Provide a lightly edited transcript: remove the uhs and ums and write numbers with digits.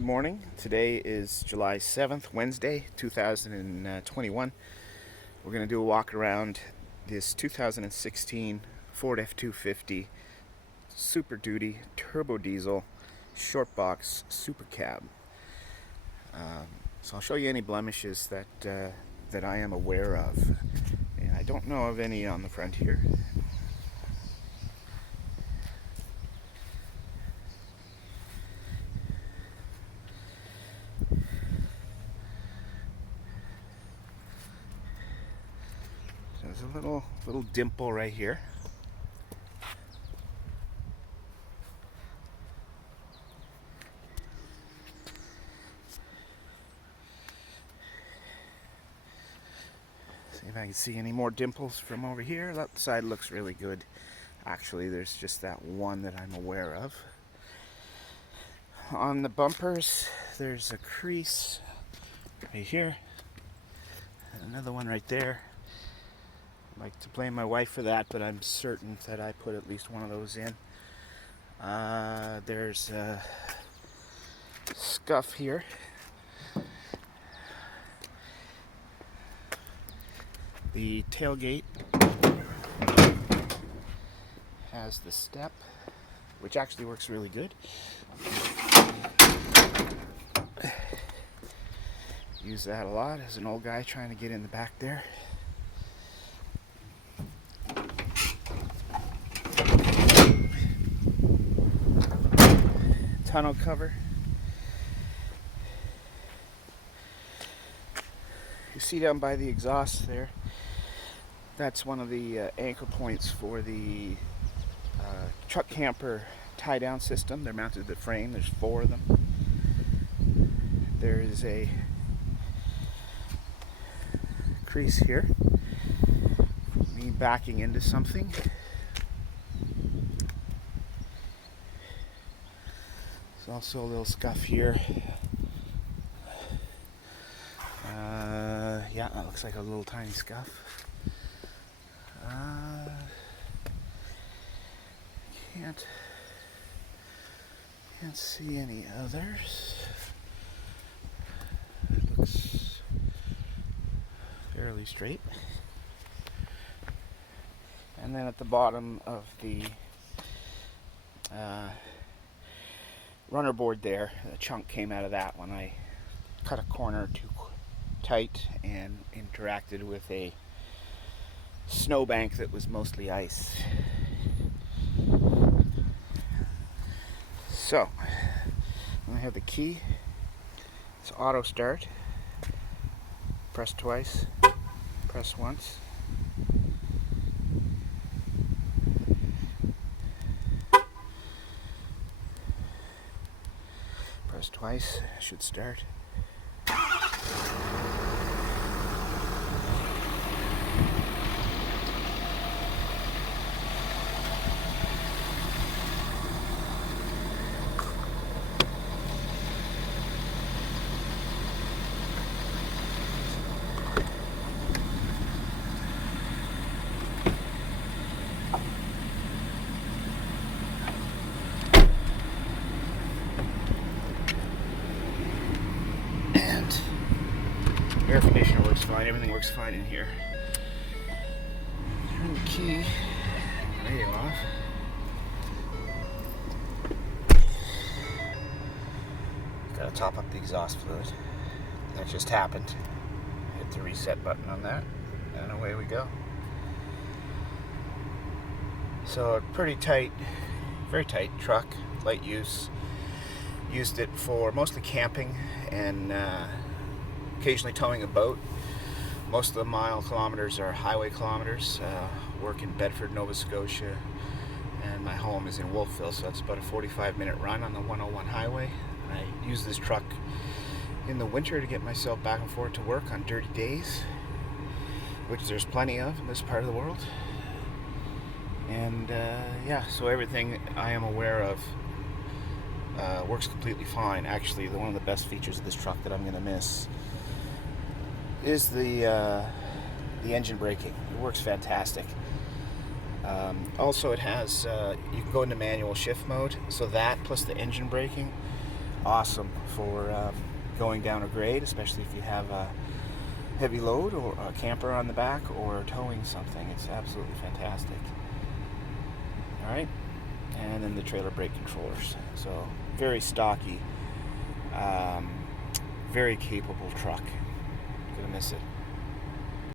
Good morning. Today is July 7th, Wednesday, 2021. We're going to do a walk around this 2016 Ford F-250 Super Duty Turbo Diesel Short Box Super Cab. So I'll show you any blemishes that I am aware of. And I don't know of any on the front here. There's a little dimple right here. See if I can see any more dimples from over here. That side looks really good. Actually, there's just that one that I'm aware of. On the bumpers, there's a crease right here. Another one right there. I'd like to blame my wife for that, but I'm certain that I put at least one of those in. There's a scuff here. The tailgate has the step, which actually works really good. Use that a lot as an old guy trying to get in the back there. Tonneau cover. You see down by the exhaust there, that's one of the anchor points for the truck camper tie-down system. They're mounted to the frame. There's 4 of them. There is a crease here, me backing into something. There's also a little scuff here. Yeah, that looks like a little tiny scuff. Can't see any others. It looks fairly straight. And then at the bottom of the runner board there, a chunk came out of that when I cut a corner too tight and interacted with a snowbank that was mostly ice. So, I have the key. It's auto start. Press twice, press once. Press twice, should start. Air conditioner works fine, everything works fine in here. Turn the key, radio off. Gotta top up the exhaust fluid. That just happened. Hit the reset button on that, and away we go. So a pretty tight, very tight truck, light use. Used it for mostly camping and occasionally towing a boat. Most of the mile kilometers are highway kilometers. Work in Bedford, Nova Scotia, and my home is in Wolfville, so that's about a 45-minute run on the 101 highway. I use this truck in the winter to get myself back and forth to work on dirty days, which there's plenty of in this part of the world. And yeah, so everything I am aware of works completely fine. Actually, one of the best features of this truck that I'm going to miss is the engine braking. It works fantastic. Also, it has you can go into manual shift mode, so that plus the engine braking awesome for going down a grade, especially if you have a heavy load or a camper on the back or towing something. It's absolutely fantastic. All right, and then the trailer brake controllers. So very stocky, very capable truck. Gonna miss it.